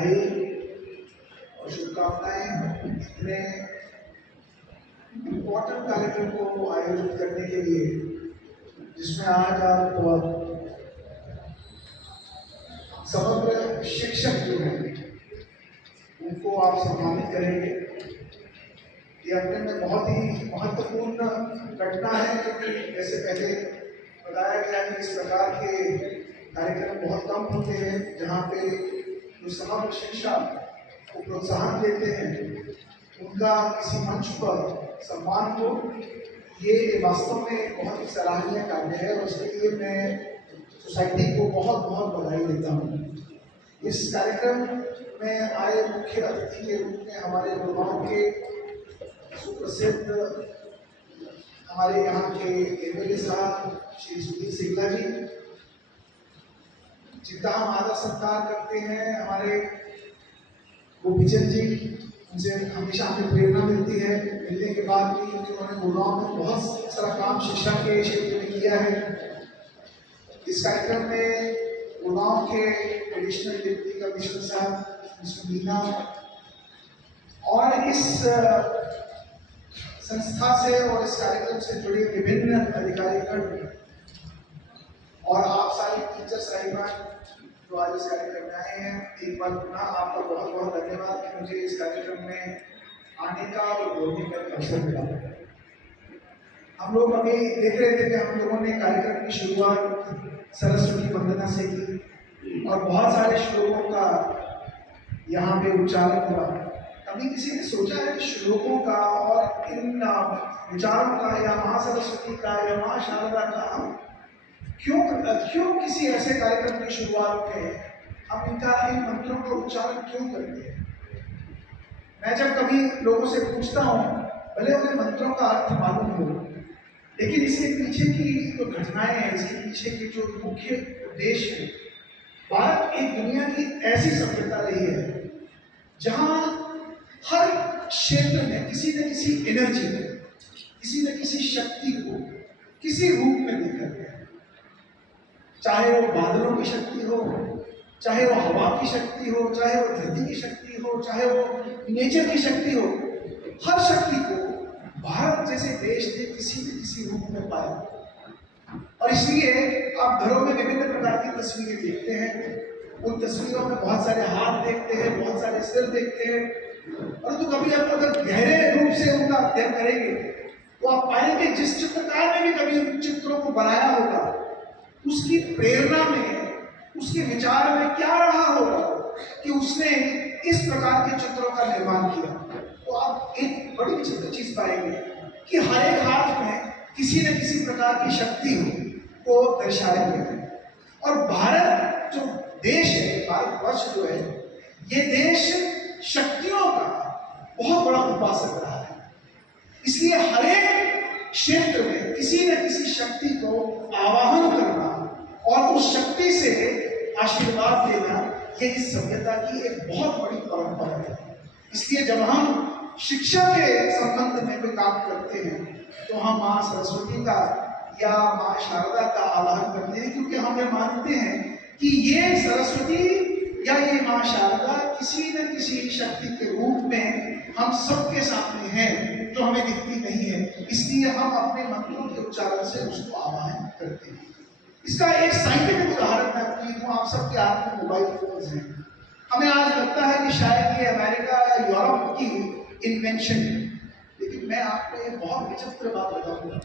बधाई और शुभकामनाएं इतने इम्पोर्टेंट कार्यक्रम को आयोजित करने के लिए, जिसमें आज आप समग्र शिक्षक जो हैं उनको आप सम्मानित करेंगे। ये अपने में बहुत ही महत्वपूर्ण घटना है, क्योंकि जैसे पहले बताया गया कि इस प्रकार के कार्यक्रम बहुत कम होते हैं जहाँ पे जो समग्र शिक्षा को प्रोत्साहन देते हैं उनका किसी मंच पर सम्मान हो। ये वास्तव में बहुत ही सराहनीय कार्य है और उसके लिए मैं सोसाइटी को बहुत बहुत बधाई देता हूँ। इस कार्यक्रम में आए मुख्य अतिथि के रूप में हमारे गुड़गांव के सुप्रसिद्ध हमारे यहाँ के एमएलए साहब श्री सुधीर सिंगला जी, जिनका हम आदर सत्कार करते हैं, हमारे गोपीचंद जी, उनसे हमेशा हमें प्रेरणा मिलती है मिलने के बाद भी, उन्होंने गुड़गांव में बहुत सारा काम शिक्षा के क्षेत्र में किया है। इस कार्यक्रम में गुड़गांव के एडिशनल डिप्टी कमिश्नर साहब मिस्टर मीना और इस संस्था से और इस कार्यक्रम से जुड़े विभिन्न अधिकारीगण और आप सारी टीचर साहिबान जो आज इस कार्यक्रम में आए हैं, एक बार पुनः आपका बहुत बहुत धन्यवाद कि मुझे इस कार्यक्रम में आने का और बोलने का अवसर मिला। हम लोग अभी देख रहे थे कि हम लोगों ने कार्यक्रम की शुरुआत सरस्वती वंदना से की और बहुत सारे श्लोकों का यहाँ पे उच्चारण हुआ। कभी किसी ने सोचा है कि श्लोकों का और इन विचारों का या माँ सरस्वती का या माँ शारदा का क्यों किसी ऐसे कार्यक्रम की शुरुआत में हम इन मंत्रों का उच्चारण क्यों करते हैं? मैं जब कभी लोगों से पूछता हूँ, भले उन्हें मंत्रों का अर्थ मालूम हो, लेकिन इसके पीछे की जो घटनाएं हैं, इसके पीछे की जो मुख्य उद्देश्य है, भारत एक दुनिया की ऐसी सभ्यता रही है जहाँ हर क्षेत्र में किसी न किसी एनर्जी को, किसी न किसी शक्ति को किसी रूप में देखा गया है। चाहे वो बादलों की शक्ति हो, चाहे वो हवा की शक्ति हो, चाहे वो धरती की शक्ति हो, चाहे वो नेचर की शक्ति हो, हर शक्ति को भारत जैसे देश ने किसी न किसी रूप में पाया। और इसलिए आप घरों में विभिन्न प्रकार की तस्वीरें देखते हैं, उन तस्वीरों में बहुत सारे हाथ देखते हैं, बहुत सारे सिर देखते हैं, परंतु कभी आप अगर गहरे रूप से उनका अध्ययन करेंगे तो आप पाएंगे जिस चित्रकार ने भी कभी उन चित्रों को बनाया होगा, उसकी प्रेरणा में, उसके विचार में क्या रहा होगा कि उसने इस प्रकार के चित्रों का निर्माण किया। तो आप एक बड़ी विचित्र चीज पाएंगे कि हर एक हाथ में किसी न किसी प्रकार की शक्ति को दर्शाया गया है। और भारत जो देश है, भारतवर्ष जो है, ये देश शक्तियों का बहुत बड़ा उपासक रहा है। इसलिए हर एक क्षेत्र में किसी न किसी शक्ति को आवाहन करना और उस शक्ति से आशीर्वाद देना, ये इस सभ्यता की एक बहुत बड़ी परंपरा है। इसलिए जब हम शिक्षा के संबंध में कोई काम करते हैं तो हम माँ सरस्वती का या माँ शारदा का आवाहन करते हैं, क्योंकि हम ये मानते हैं कि ये सरस्वती या ये माँ शारदा किसी न किसी शक्ति के रूप में हम सबके सामने हैं, जो हमें दिखती नहीं है। इसलिए हम अपने मंत्रों के उच्चारण से उसको आवाहन करते हैं। इसका एक साइंटिफिक उदाहरण मैं आपको दूं। आप सबके हाथ में मोबाइल फोन हैं। हमें आज लगता है कि शायद ये अमेरिका या यूरोप की इन्वेंशन है, लेकिन मैं आपको एक बहुत विचित्र बात बताऊंगा।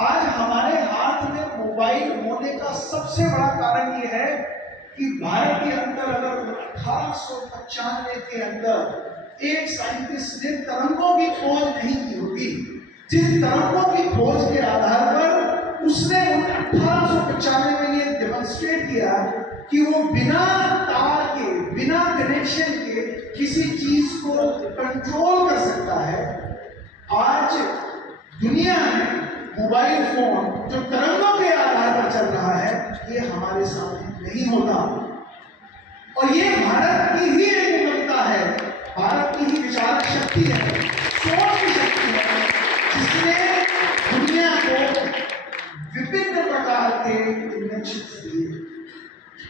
आज हमारे हाथ में मोबाइल होने का सबसे बड़ा कारण ये है कि भारत के अंदर अगर 1895 के अंदर एक साइंटिस्ट ने तरंगों की खोज नहीं की होती, जिन तरंगों की खोज के आधार पर उसने 1895 में ये डेमोन्स्ट्रेट किया कि वो बिना तार के, बिना कनेक्शन के किसी चीज को कंट्रोल कर सकता है। आज दुनिया में मोबाइल फोन जो तरंगों के आधार पर चल रहा है, ये हमारे सामने नहीं होता। और ये भारत की ही एक विविधता है, भारत की ही विचारक शक्ति है, सोच की शक्ति है, जिसने दुनिया को विभिन्न प्रकार के इन्वेंशन दिए।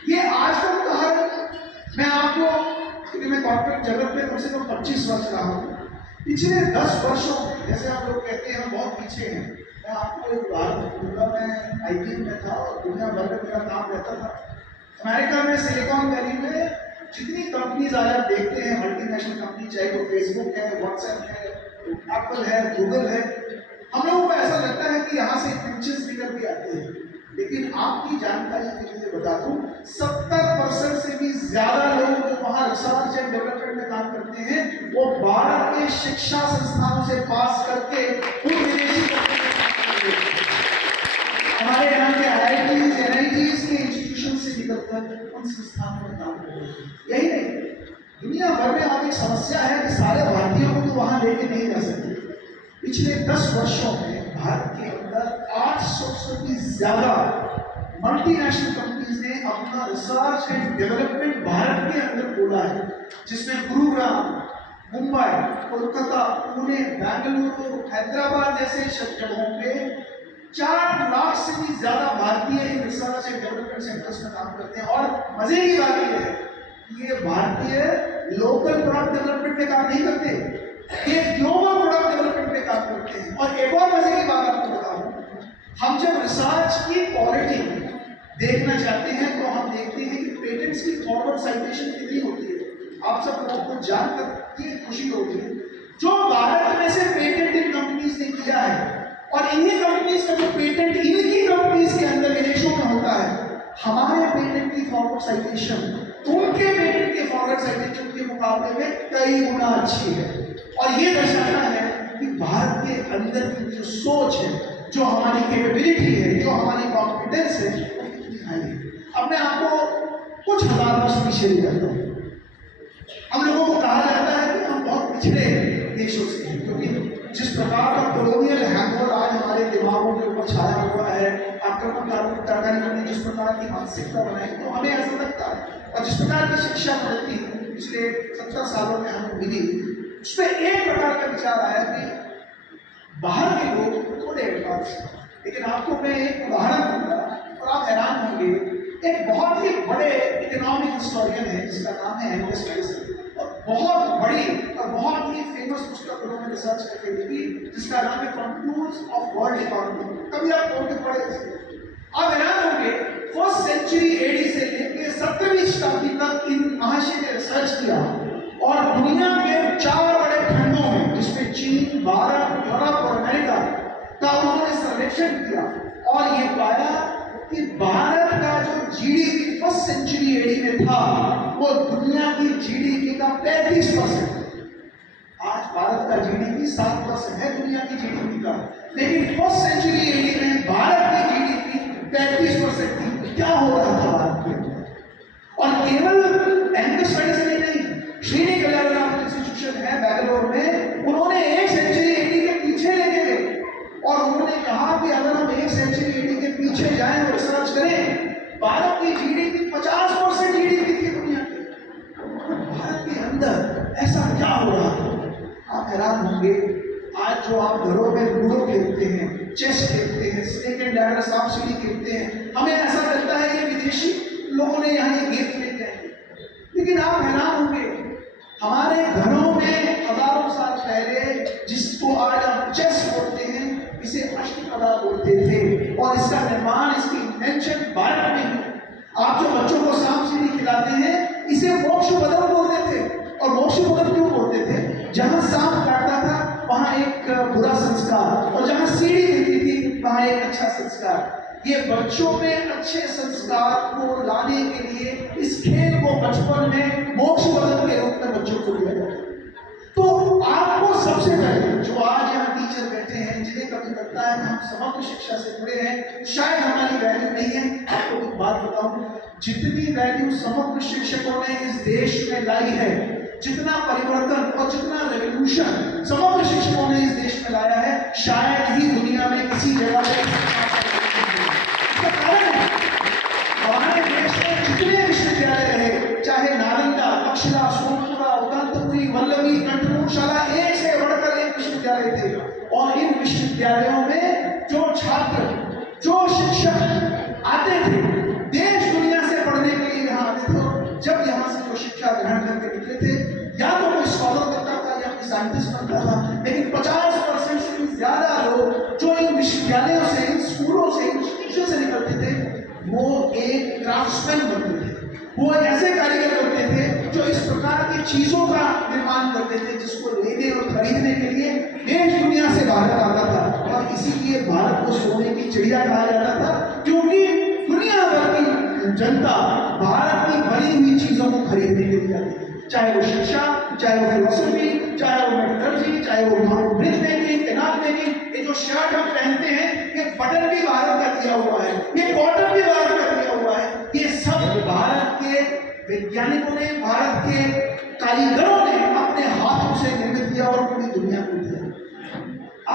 ये आज का उदाहरण मैं आपको क्योंकि मैं कॉर्पोरेट जगत में कम से कम 25 वर्ष रहा हूँ। पिछले 10 वर्षों में, जैसे आप लोग कहते हैं हम बहुत पीछे हैं, मैं आपको एक उदाहरण दूंगा। मैं आईबीएम में था और दुनिया भर में मेरा काम रहता था। अमेरिका में सिलिकॉन वैली में जितनी कंपनीज आज आप देखते हैं, मल्टीनेशनल कंपनी, चाहे वो फेसबुक है, व्हाट्सएप है, एप्पल है, गूगल है, हम लोगों को ऐसा लगता है कि यहाँ से पिक्चर्स निकल के आते हैं। लेकिन आपकी जानकारी के लिए बता दूं, 70% से भी ज्यादा लोग जो वहाँ रिसर्च एंड डेवलपमेंट में काम करते हैं वो भारत के शिक्षा संस्थानों से पास करके उन विदेशी हमारे यहाँ के IITs, NITs के इंस्टीट्यूशन से निकलकर उन संस्थानों में काम करते हैं। यही नहीं, दुनिया भर में अब एक समस्या है कि सारे भारतीयों को तो वहाँ लेके नहीं जा सकते। पिछले 10 वर्षों में भारत के अंदर 800 से भी ज्यादा मल्टीनेशनल कंपनीज ने अपना रिसर्च एंड डेवलपमेंट भारत के अंदर खोला है, जिसमें गुरुग्राम, मुंबई, कोलकाता, पुणे, बेंगलुरु, हैदराबाद जैसे जगहों पे 4 लाख से भी ज्यादा भारतीय रिसर्च एंड डेवलपमेंट सेंटर्स में काम करते हैं। और मजे की बात यह है कि ये भारतीय लोकल प्रोडक्ट डेवलपमेंट में काम नहीं करते, ये ग्लोबल प्रोडक्ट डेवलपमेंट में काम करते हैं। और एक और मजे की बात आपको बताऊं, हम जब रिसर्च की क्वालिटी देखना चाहते हैं तो हम देखते हैं कि पेटेंट्स की फॉरवर्ड साइटेशन कितनी होती है। आप सब लोगों को जानकर ये खुशी होगी जो भारत में से पेटेंट इन कंपनीज ने किया है, और इन्हीं कंपनीज का जो पेटेंट इन्हीं कंपनीज के अंदर विदेशों में होता है, हमारे पेटेंट की फॉरवर्ड साइटेशन उनके पेटेंट के फॉरवर्ड साइटेशन के मुकाबले में कई गुना अच्छी है। और ये दर्शाता है कि भारत के अंदर की जो सोच है, जो हमारी कैपेबिलिटी है, जो हमारी कॉन्फिडेंस है, वो कितनी हाई है। अब मैं आपको कुछ हजार वर्ष पीछे ले जाता हूँ। हम लोगों को कहा जाता है कि हम बहुत पिछड़े देशों से हैं, क्योंकि जिस प्रकार का कॉलोनियल हैंगओवर आज हमारे दिमागों के ऊपर छाया हुआ है, आक्रमणकारियों ने जिस प्रकार की मानसिकता बनाई, तो हमें ऐसा लगता है। और जिस प्रकार की शिक्षा मिलती है पिछले 70 सालों में हमें मिली, उसमें एक प्रकार का विचार आया कि बाहर के लोग थोड़े एडवांस हैं। लेकिन आपको मैं एक उदाहरण दूंगा और आप हैरान होंगे। एक बहुत ही बड़े इकोनॉमिक हिस्टोरियन है जिसका नाम है एंगस मैडिसन, और बहुत बड़ी और बहुत ही फेमस पुस्तक उन्होंने रिसर्च करके लिखी जिसका नाम है कंटूर्स ऑफ वर्ल्ड इकोनॉमी। कभी आप पढ़ के पढ़े इसको, आप हैरान होंगे। 1st सेंचुरी AD से लेकर 17वीं शताब्दी तक इन महाशय ने रिसर्च किया और दुनिया के 4 बड़े खंडों में, जिसमें चीन, भारत, यूरोप और अमेरिका का उन्होंने सर्वेक्षण किया और ये पाया कि भारत का जो GDP 1st सेंचुरी AD में था वो दुनिया की GDP का 35%। आज भारत का GDP 7% है दुनिया की GDP का, लेकिन 1st सेंचुरी AD में भारत की GDP 35% थी। क्या हो रहा था भारत के अंदर? और केवल एंगस मैडिसन ही नहीं, श्रीनी कल्याण इंस्टीट्यूशन है बैंगलोर में, उन्होंने 1 सेंचुरी AD के पीछे लेके गए और उन्होंने कहा कि अगर हम 1 सेंचुरी AD के पीछे जाएं और रिसर्च करें, भारत की GDP 50% GDP थी दुनिया की। भारत के अंदर ऐसा क्या हो रहा था? आप हैरान होंगे। आज जो आप घरों में लूडो खेलते हैं, चेस खेलते हैं, स्नेक एंड लैडर, सांप सीढ़ी खेलते हैं, हमें ऐसा लगता है ये विदेशी लोगों ने यहाँ ये गेम लेके आए। लेकिन आप हैरान होंगे, हमारे घरों में हजारों साल पहले जिसको आज हम चेस बोलते हैं, इसे अष्टकला बोलते थे और इसका निर्माण, इसकी इन्वेंशन भारत में हुई। आप जो बच्चों को सांप सीढ़ी खिलाते हैं, इसे मोक्ष बदल बोलते थे। और मोक्ष बदल क्यों बोलते थे? जहां सांप काटता था वहां एक बुरा संस्कार, और जहां सीढ़ी मिलती थी वहां एक अच्छा संस्कार। ये बच्चों में अच्छे संस्कार को लाने के लिए इस खेल को बचपन में मोक्ष बदल के रूप में बच्चों को दिया जाता है। तो आपको सबसे पहले जो आज यहाँ टीचर बैठे हैं, जिन्हें कभी लगता है हम समग्र शिक्षा से जुड़े हैं, शायद हमारी वैल्यू नहीं है, आपको एक बात बताऊं, जितनी वैल्यू समग्र शिक्षकों ने इस देश में लाई है, जितना परिवर्तन और जितना रेवोल्यूशन समग्र शिक्षकों ने इस देश में लाया है, शायद ही दुनिया में किसी जगह पे। हमारे देश में जितने विश्वविद्यालय रहे, चाहे नालंदा, तक्षशिला, सोनपुरा, उदंतपुरी, वल्लभी, कंठमूलशाला, एक से बढ़कर एक विश्वविद्यालय थे। और इन विश्वविद्यालयों में जो छात्र, जो शिक्षक आते थे, देश दुनिया से पढ़ने के लिए यहाँ आते थे। जब यहाँ से जो शिक्षा ग्रहण मेहनत करके निकले थे, या तो कोई स्कॉलर बनता था या कोई साइंटिस्ट बनता था, लेकिन 50% से भी ज्यादा लोग जो इन विश्वविद्यालयों से, इन स्कूलों से, इंस्टीट्यूशन से निकलते थे, वो एक क्राफ्ट्समैन बनते थे। वो ऐसे कारीगर बनते थे जो इस प्रकार की चीजों का निर्माण करते थे जिसको लेने और खरीदने के लिए देश दुनिया से भारत आता था। और इसीलिए भारत को सोने की चिड़िया कहा जाता था, क्योंकि दुनिया भर की जनता भारत की बनी हुई चीजों को खरीदने के लिए आती थी, चाहे वो शिक्षा, चाहे वो फिलोसफी, चाहे वो मेटलर्जी, चाहे वो ब्रिज मेकिंग, कैनाल मेकिंग। ये जो शर्ट हम पहनते हैं, ये बटन भी भारत का दिया हुआ है, ये कॉटन भी भारत का दिया हुआ है, ये सब भारत के वैज्ञानिकों ने, भारत के कारीगरों ने अपने हाथों से निर्मित किया और पूरी दुनिया को दिया।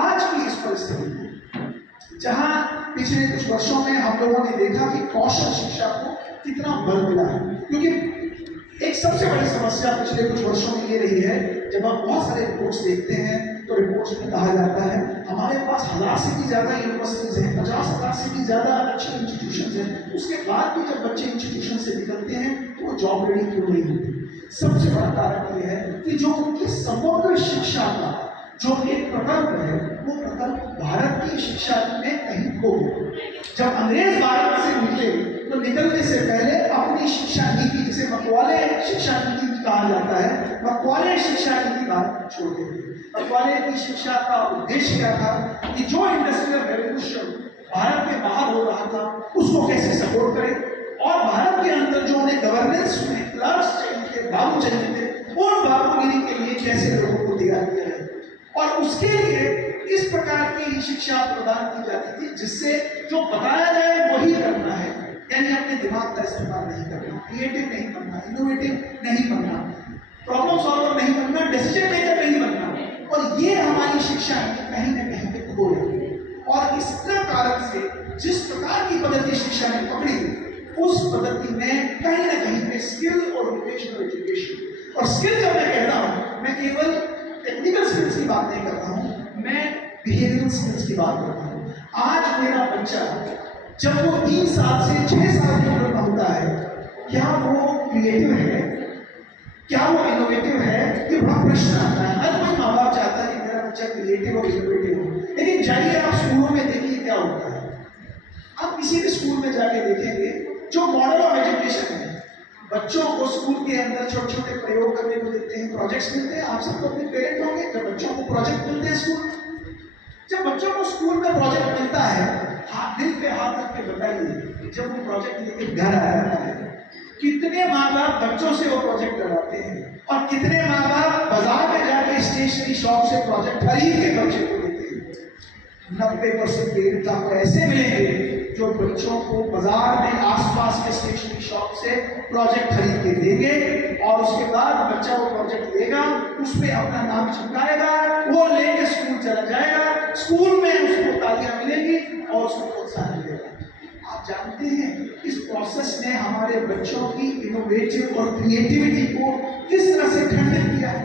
आज की इस परिस्थिति में जहां पिछले कुछ वर्षों में हम लोगों ने देखा कि कौशल शिक्षा को कितना बल मिला है, क्योंकि एक सबसे बड़ी समस्या पिछले कुछ वर्षों में ये रही है, जब हम बहुत सारे रिपोर्ट्स देखते हैं तो रिपोर्ट्स में कहा जाता है हमारे पास 1000 से भी ज्यादा यूनिवर्सिटीज हैं, 50,000 से भी ज्यादा अच्छे इंस्टीट्यूशन हैं, उसके बाद भी जब बच्चे इंस्टीट्यूशन से निकलते हैं तो वो जॉब रेडी क्यों नहीं होते। सबसे बड़ा कारण ये है कि जो उनकी समग्र शिक्षा का जो एक प्रकल्प है, वो प्रकल्प भारत की शिक्षा में कहीं खो गया। जब अंग्रेज भारत से निकले तो निकलने से पहले अपनी शिक्षा नीति, जिसे मकवाले शिक्षा नीति कहा जाता है, मकवाले शिक्षा नीति भारत छोड़ देते। मकवाले की शिक्षा का उद्देश्य क्या था कि जो इंडस्ट्रियल रेवोल्यूशन भारत के बाहर हो रहा था उसको कैसे सपोर्ट करें, और भारत के अंदर जो उन्हें गवर्नेंस में क्लर्क्स चाहिए थे, बाबू चाहिए थे, उन बाबूगिरी के लिए कैसे लोगों को तैयार किया जाए। और उसके लिए इस प्रकार की शिक्षा प्रदान की जाती थी जिससे जो बताया जाए वही करना है, यानी अपने दिमाग का इस्तेमाल नहीं करना, क्रिएटिव नहीं बनना, इनोवेटिव नहीं बनना, प्रॉब्लम सॉल्वर नहीं बनना, डिसीजन मेकर नहीं बनना। और ये हमारी शिक्षा कहीं ना कहीं पे खो रही है। और इस कारण से जिस प्रकार की पद्धति शिक्षा ने पकड़ी, उस पद्धति में कहीं ना कहीं पे स्किल और वोकेशनल एजुकेशन, और स्किल जब मैं कहता हूँ, मैं केवल टेक्निकल स्किल्स की बात नहीं करता हूँ, मैं बिहेवियरल स्किल्स की बात करता हूँ। आज मेरा बच्चा जब वो 3 साल से 6 साल की उम्र का होता है, क्या वो क्रिएटिव है, क्या वो इनोवेटिव है, ये बड़ा प्रश्न आता है। हर कोई माँ बाप चाहता है कि मेरा बच्चा क्रिएटिव और इनोवेटिव हो, लेकिन जाइए आप स्कूलों में देखिए क्या होता है। आप किसी भी स्कूल में जाके देखेंगे जो मॉडल ऑफ एजुकेशन है, बच्चों को स्कूल के अंदर छोटे छोटे प्रयोग करने को देते हैं, प्रोजेक्ट्स मिलते हैं। आप सबको अपने पेरेंट होंगे, जब बच्चों को प्रोजेक्ट मिलते हैं स्कूल, जब बच्चों को स्कूल में प्रोजेक्ट मिलता है, हाथ दिल पे हाथ रख के बताइए, जब वो प्रोजेक्ट लेके घर आ जाता है, कितने माँ बाप बच्चों से वो प्रोजेक्ट करवाते हैं, और कितने माँ बाप बाजार में जाके स्टेशनरी शॉप से प्रोजेक्ट खरीद के बच्चे को देते हैं। 90% पेरेंट्स आपको ऐसे मिलेंगे जो बच्चों को बाजार में आसपास के स्टेशनरी शॉप से प्रोजेक्ट खरीद के देंगे, और उसके बाद बच्चा वो प्रोजेक्ट लेगा, उस पर अपना नाम चिपकाएगा, वो लेके स्कूल चला जाएगा, स्कूल में उसको तालियां मिलेगी और उसको प्रोत्साहन मिलेगा। आप जानते हैं इस प्रोसेस ने हमारे बच्चों की इनोवेटिव और क्रिएटिविटी को किस तरह से खंडित किया है।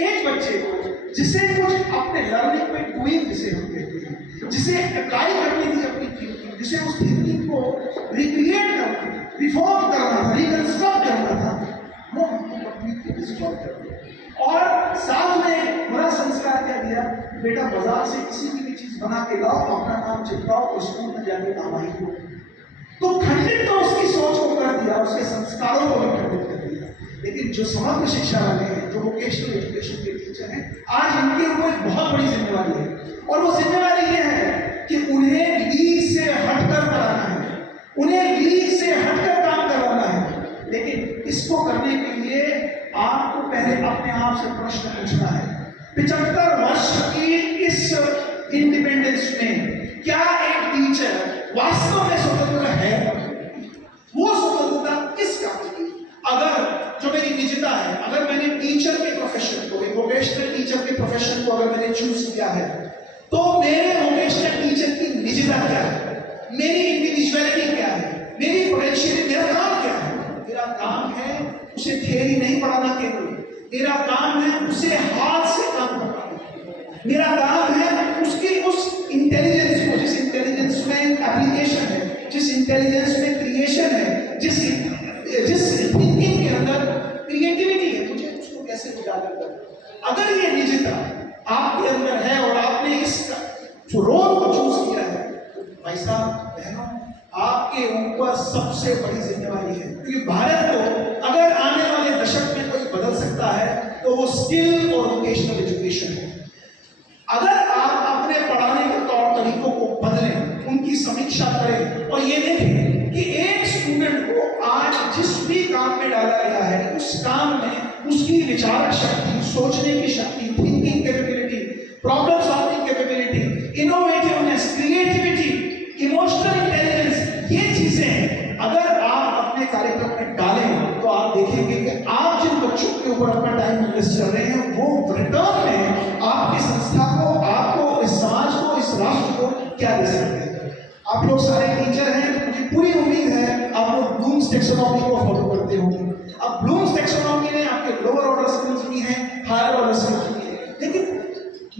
एक बच्चे को जिसे कुछ अपने लर्निंग में डूइंग, जिसे हम कहते हैं, जिसे अप्लाई करनी थी अपनी थिंकिंग, जिसे उस थिंकिंग को रिक्रिएट करना, रिफॉर्म करना था, रिकंस्ट्रक्ट करना था, वो हमको कंप्लीटली डिस्ट्रॉय कर दिया। और साथ में बड़ा संस्कार क्या दिया, बेटा बाजार से किसी की भी चीज बना के लाओ, अपना नाम चिपकाओ और स्कूल में जाके कमाई हो। तो खंडित तो उसकी सोच को कर दिया, उसके संस्कारों को भी खंडित कर दिया। लेकिन जो समग्र शिक्षा वाले हैं, जो वोकेशनल एजुकेशन के टीचर हैं, आज इनके ऊपर एक बहुत बड़ी जिम्मेवारी है, और वो जिम्मेवारी ये है कि उन्हें लीग से हटकर पढ़ाना है, उन्हें लीग से हटकर काम करवाना है। लेकिन इसको करने के लिए आपको पहले अपने आप से प्रश्न पूछना है, 75 वर्ष की इस इंडिपेंडेंस में क्या एक टीचर वास्तव में स्वतंत्र है? वो स्वतंत्रता किस काम की? अगर जो मेरी निजता है, अगर मैंने टीचर के प्रोफेशन को, एक वोकेशनल टीचर के प्रोफेशन को अगर मैंने चूज किया है, तो मेरे वोकेशनल टीचर की निजता क्या है, मेरी इंडिविजुअलिटी क्या है, मेरी पोटेंशियल, मेरा काम क्या है? मेरा काम है उसे थ्योरी नहीं पढ़ाना केवल, मेरा काम है उसे हाथ से काम करना, मेरा काम है उसकी उस इंटेलिजेंस को, जिस इंटेलिजेंस में एप्लीकेशन है, जिस इंटेलिजेंस में क्रिएशन है, जिस थिंकिंग के अंदर क्रिएटिविटी उजागर करें। अगर ये निजता आपके अंदर है और आपने इस रोल को चूज किया है, तो भाई साहब बहनों, आपके ऊपर सबसे बड़ी जिम्मेवारी है। क्योंकि भारत को अगर आने वाले दशक में कोई बदल सकता है तो वो स्किल और वोकेशनल एजुकेशन है। अगर आप अपने पढ़ाने के तौर तरीकों को बदलें, उनकी समीक्षा करें और ये देखें कि एक स्टूडेंट को आज जिस भी काम में डाला गया है, उस काम में उसकी विचारक शक्ति, सोचने की शक्ति, thinking capability, problem solving capability, innovativeness, creativity, emotional intelligence, ये चीजें अगर आप अपने कार्यक्रम में डालें तो आप देखेंगे कि आप जिन बच्चों के ऊपर अपना टाइम इन्वेस्ट कर रहे हैं, वो रिटर्न में आपकी संस्था को, आपको, इस समाज को, इस राष्ट्र को क्या दे सकते हैं। आप लोग सारे टीचर हैं, तो मुझे पूरी उम्मीद है आप लोग ब्लूम्स टैक्सोनॉमी को फॉलो करते होंगे। अब ब्लूम्स टैक्सोनॉमी ने आपके लोअर ऑर्डर स्किल्स भी हैं, हायर ऑर्डर स्किल्स भी हैं, लेकिन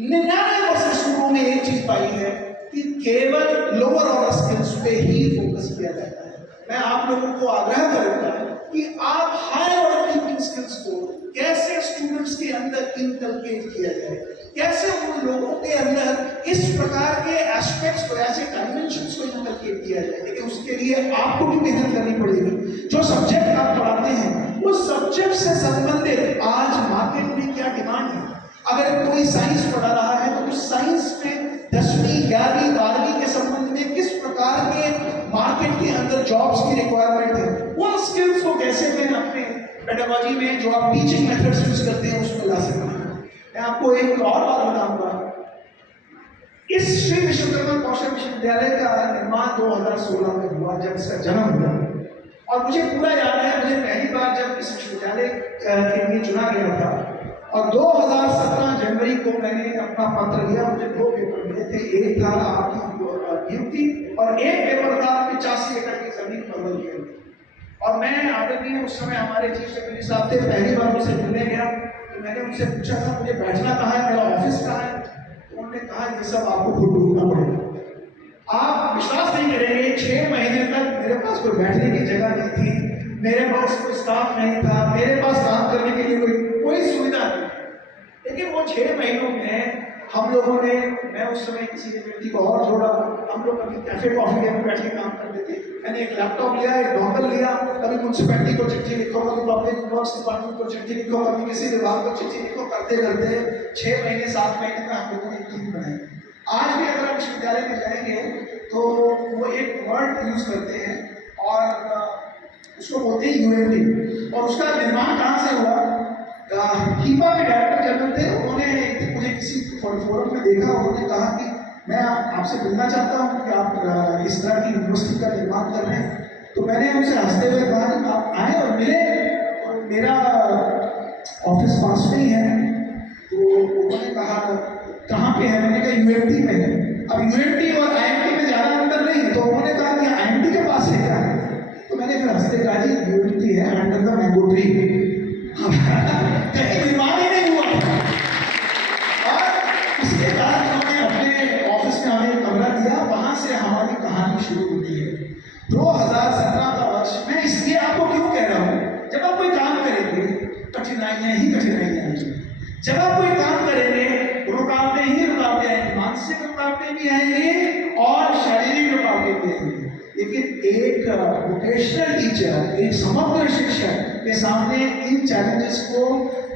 99% स्कूलों में एक चीज पाई है कि केवल लोअर ऑर्डर स्किल्स पे ही फोकस किया जाता है। मैं आप लोगों को आग्रह करूंगा कि आप हायर ऑर्डर थिंकिंग स्किल्स को कैसे स्टूडेंट्स के अंदर इनकलकेट किया जाए, कैसे उन लोगों के अंदर इस प्रकार के एस्पेक्ट्स को, ऐसे डायमेंशंस को इनकलकेट किया जाए। लेकिन उसके लिए आपको भी मेहनत करनी पड़ेगी। जो सब्जेक्ट आप पढ़ाते हैं, उस सब्जेक्ट से संबंधित आज मार्केट में क्या डिमांड है। अगर कोई साइंस पढ़ा रहा है तो उस साइंस में 10वीं, 11वीं, 12वीं के संबंध में किस प्रकार के मार्केट के अंदर जॉब्स की रिक्वायरमेंट है, उन स्किल्स को कैसे मैं अपने पेडागॉजी में, जो आप टीचिंग मेथड्स यूज करते हैं, उसमें ला सकता हूं। मैं आपको एक और बात बताऊंगा। इस श्री विश्वकर्मा कौशल विश्वविद्यालय का निर्माण 2016 में हुआ, जब इसका जन्म हुआ। और मुझे पूरा याद है, मुझे पहली बार जब इस विश्वविद्यालय के लिए चुना गया था और 2017 जनवरी को मैंने अपना पत्र दिया। मुझे 2 पेपर मिले थे, एक था आपकी नियुक्ति और एक पेपर था 85 एकड़ की जमीन बदल के लिए। और मैं आदरणीय, उस समय हमारे चीफ सेक्रेटरी साहब थे, पहली बार उनसे मिलने गया तो मैंने उनसे पूछा था मुझे बैठना कहाँ है, मेरा ऑफिस कहाँ है। तो उन्होंने कहा ये सब आपको खुद ढूंढना पड़ेगा। आप विश्वास नहीं करेंगे, 6 महीने तक मेरे पास कोई बैठने की जगह नहीं थी, मेरे पास कोई स्टाफ नहीं था, मेरे पास काम करने के लिए कोई सुविधा नहीं। लेकिन वो 6 महीनों में हम लोगों ने, मैं उस समय किसी व्यक्ति को और जोड़ा, हम लोग कभी कैफे कॉफी डे में बैठ के काम करते थे। मैंने एक लैपटॉप लिया, एक डॉगल लिया, कभी म्युनिसिपैलिटी को चिट्ठी लिखो, कभी पब्लिक वर्क्स डिपार्टमेंट को चिट्ठी लिखो, कभी किसी विभाग को चिट्ठी लिखो, करते करते 6 महीने 7 महीने में हम लोगों ने एक टीम बनाई। आज भी अगर आप विश्वविद्यालय में जाएंगे तो वो एक वर्ड यूज करते हैं और उसको बोलते हैं यूएमटी। और उसका निर्माण कहाँ से हुआ, हीपा के डायरेक्टर जनरल थे, उन्होंने मुझे किसी फोरम में देखा, उन्होंने कहा कि मैं आपसे मिलना चाहता हूँ कि आप इस तरह की यूनिवर्सिटी का निर्माण कर रहे हैं। तो मैंने उनसे हंसते हुए कहा कि आप आए और मिले, और मेरा ऑफिस पास में ही है। तो उन्होंने कहा कहाँ पे है, मैंने कहा यूएमटी में है। अब यूएमटी और आईएमटी में ज़्यादा अंतर नहीं है। तो उन्होंने कहा कि आईएमटी के पास है क्या है। तो मैंने फिर हंसते कहा जी यूएमटी है अंडर द मैंगो ट्री, कहीं निर्माण ही नहीं हुआ। और इसके बाद उन्होंने अपने ऑफिस में हमें एक कमरा दिया, वहां से हमारी कहानी शुरू होती है। 2017 का वर्ष, मैं इसलिए आपको क्यों कह रहा हूँ, जब आप कोई काम करेंगे कठिनाइयां ही कठिनाइयां आएंगी। जब आप कोई काम करेंगे रुकावटें ही रुकावटें आएंगी, मानसिक रुकावटें भी आएंगी और शारीरिक रुकावटें भी आएंगी। लेकिन एक वोकेशनल टीचर, एक समग्र शिक्षक के सामने इन चैलेंजेस को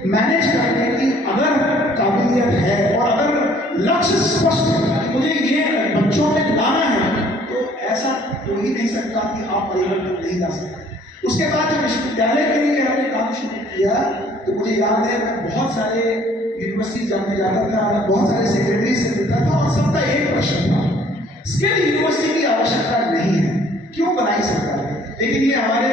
मैनेज करने की अगर काबिलियत है और अगर लक्ष्य स्पष्ट है कि मुझे ये बच्चों में लाना है, तो ऐसा हो ही नहीं सकता कि आप परिवर्तन नहीं ला सकते। उसके बाद जब विश्वविद्यालय के लिए हमने काम शुरू किया तो मुझे याद है मैं बहुत सारे यूनिवर्सिटी जाने जाता था, बहुत सारे सेक्रेटरी से मिलता था और सबका एक प्रश्न था, स्किल यूनिवर्सिटी की आवश्यकता नहीं है, क्यों बनाई सरकार ने। लेकिन ये हमारे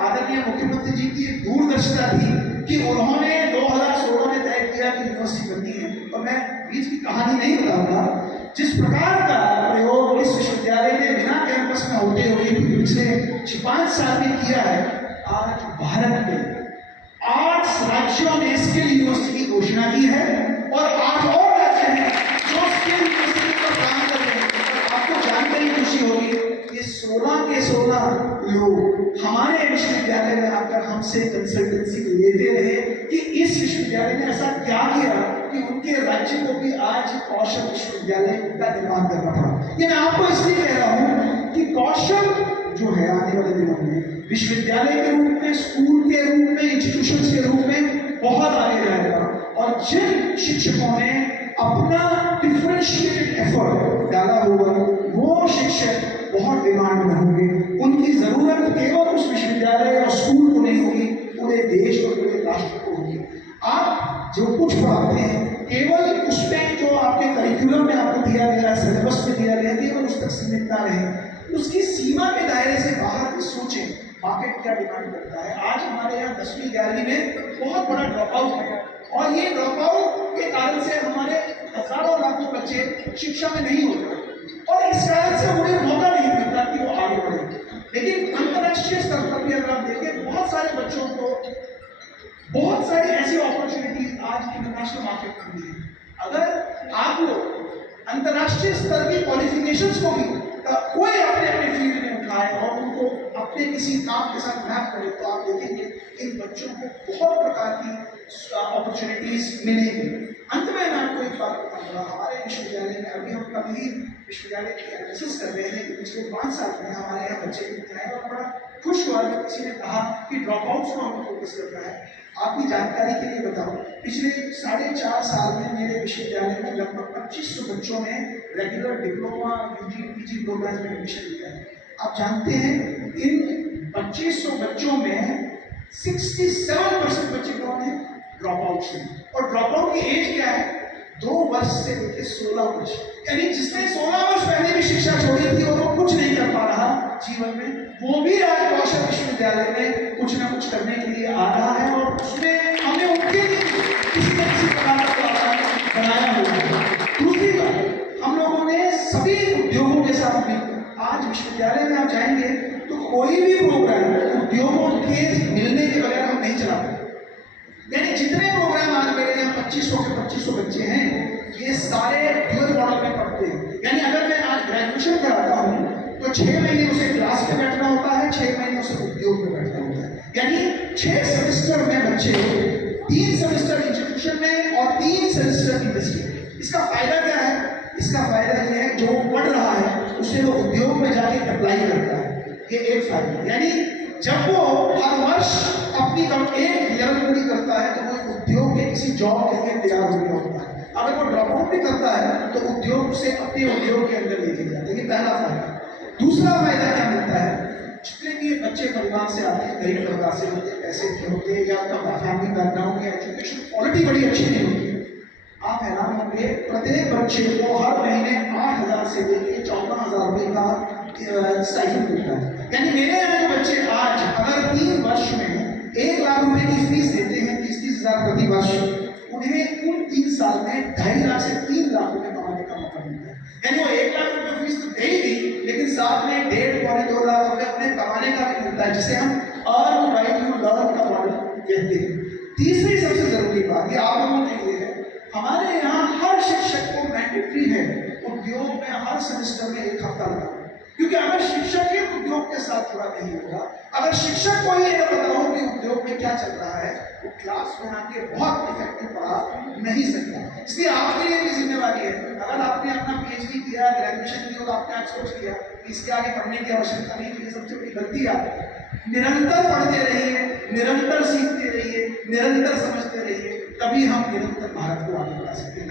आदरणीय मुख्यमंत्री जी की एक दूरदर्शिता थी कि उन्होंने 2016 में तय किया कि यूनिवर्सिटी बननी है। और मैं बीच की कहानी नहीं बताऊंगा, जिस प्रकार का प्रयोग इस विश्वविद्यालय ने बिना कैंपस में होते हुए पिछले 5 साल में किया है। आज भारत में 8 राज्यों ने स्किल यूनिवर्सिटी की घोषणा की है और 8 और राज्य हैं जो स्किल यूनिवर्सिटी पर काम कर रहे हैं। आपको जानकर ही खुशी होगी ये 16 के 16 लोग हमारे विश्वविद्यालय में आकर हमसे कंसल्टेंसी लेते रहे कि इस विश्वविद्यालय ने ऐसा क्या किया कि उनके राज्य को भी आज कौशल विश्वविद्यालय का निर्माण करना पड़ा। ये मैं आपको इसलिए कह रहा हूँ कि कौशल जो है आने वाले दिनों में विश्वविद्यालय के रूप में, स्कूल के रूप में, इंस्टीट्यूशन के रूप में बहुत आगे जाएगा। और जिन शिक्षकों ने अपना डिफरेंशिएटेड एफर्ट डाला होगा वो शिक्षक बहुत डिमांड में होंगे। उनकी जरूरत केवल उस विश्वविद्यालय और स्कूल को नहीं होगी, पूरे देश और पूरे राष्ट्र को होगी। आप जो कुछ पढ़ाते हैं केवल उसमें जो आपके करिकुलम में आपको दिया गया, सिलेबस में दिया गया, केवल उस तक सीमित ना रहे, उसकी सीमा के दायरे से बाहर भी सोचें मार्केट क्या डिमांड करता है। आज हमारे यहाँ 10वीं 11वीं में बहुत बड़ा ड्रॉप आउट है और ये ड्रॉप आउट के कारण से हमारे हजारों लाखों बच्चे शिक्षा में नहीं होते और इस कारण से उन्हें मौका नहीं मिलता कि वो आगे बढ़े। लेकिन अंतर्राष्ट्रीय स्तर पर भी अगर आप देखें बहुत सारे बच्चों को बहुत सारी ऐसी अपॉर्चुनिटीज आज इंटरनेशनल मार्केट में मिली है। अगर आप लोग अंतर्राष्ट्रीय स्तर की क्वालिफिकेशंस को भी कोई अपने अपने फील्ड में उठाए और उनको अपने किसी काम के साथ मैप करे तो आप देखेंगे इन बच्चों को बहुत प्रकार की अपॉर्चुनिटीज मिलेंगी। अंत में मैं आपको एक बात बताऊंगा, हमारे विश्वविद्यालय में अभी हम कभी विश्वविद्यालय की एनालिसिस कर रहे हैं कि पिछले 5 साल में हमारे यहाँ बच्चे कितने आए और बड़ा खुश हुआ जब किसी ने कहा कि ड्रॉप आउट्स को हमें फोकस करना है। आपकी जानकारी के लिए बताऊं, पिछले 4.5 साल में मेरे विश्वविद्यालय में लगभग 2500 बच्चों ने regular diploma, UG, PG programme में एडमिशन लिया है। आप जानते हैं इन 2500 बच्चों में 67% बच्चे कौन है? ड्रॉप आउट से। और ड्रॉप आउट की एज क्या है? 2 वर्ष से लेकर 16 वर्ष। यानी जिसने 16 वर्ष पहले भी शिक्षा छोड़ी थी और वो कुछ नहीं कर पा रहा जीवन में, वो भी आज कौशल विश्वविद्यालय में कुछ ना कुछ करने के लिए आ रहा है और उसमें हमने उनके लिए किसी न किसी प्रकार का प्रोग्राम बनाया हुआ है। दूसरी बात, हम लोगों ने सभी उद्योगों के साथ भी आज विश्वविद्यालय में आप जाएंगे तो कोई भी प्रोग्राम उद्योगों के मिलने के बगैर हम नहीं चलाते। यानी जितने प्रोग्राम आज मेरे यहाँ 2500 के 2500 बच्चे हैं, ये सारे ड्यूअल मॉडल में पढ़ते हैं। यानी अगर मैं आज ग्रेजुएशन कराता हूँ तो 6 महीने उसे क्लास में बैठना होता है, 6 महीने उसे उद्योग में बैठना होता है। यानी 6 सेमेस्टर में बच्चे 3 सेमेस्टर इंस्टीट्यूशन में और 3 सेमेस्टर इंडस्ट्री। इसका फायदा क्या है? इसका फायदा ये है जो पढ़ रहा है उसे वो उद्योग में जाके अप्लाई करता है। ये एक फायदा। यानी जब वो हर वर्ष अपनी एक लेवल पूरी करता है तो वो उद्योग के किसी जॉब के लिए तैयार हो गया होता है। अगर वो ड्रॉप आउट भी करता है तो उद्योग उसे अपने उद्योग के अंदर लेके जाता है। ये पहला फायदा। दूसरा फायदा क्या मिलता है? जितने भी बच्चे परिवार से आते हैं, गरीब परिवार से होते हैं, पैसे के होते हैं या उनका फैमिली बैकग्राउंड या एजुकेशन क्वालिटी बड़ी अच्छी नहीं होती, आप हैरान होंगे प्रत्येक बच्चे को हर महीने 8,000 से लेकर 14,000 रुपये का स्टाइपेंड मिलता है। यानी मेरे यहाँ जो बच्चे आज अगर 3 वर्ष में 1 लाख रुपए की फीस देते हैं, 30-30 हज़ार प्रति वर्ष, उन्हें उन 3 साल में 2.5 लाख से 3 लाख रुपए कमाने का मौका मिलता है। यानी वो 1 लाख रुपए फीस तो दे ही दी, लेकिन साथ में 1.5-2 लाख रुपए अपने कमाने का भी मिलता है, जिसे हम अर्न व्हाइल यू लर्न का मॉडल कहते हैं। तीसरी सबसे जरूरी बात ये आप लोगों के लिए है, हमारे यहाँ हर शिक्षक को मैंडेटरी है उद्योग में हर सेमेस्टर में 1 हफ्ता लगा। क्योंकि अगर शिक्षक ही उद्योग के साथ जुड़ा नहीं होगा, अगर शिक्षक को ही पता हो कि उद्योग में क्या चल रहा है, वो क्लास में आके बहुत इफेक्टिव पढ़ा नहीं सकता। इसलिए आपके लिए भी जिम्मेवारी है। अगर आपने अपना पीएचडी किया, ग्रेजुएशन किया तो आपने आज सोच लिया कि इसके आगे पढ़ने की आवश्यकता नहीं, तो ये सबसे बड़ी गलती है। निरंतर पढ़ते रहिए, निरंतर सीखते रहिए, निरंतर समझते रहिए, तभी हम निरंतर भारत को आगे बढ़ा सकते हैं।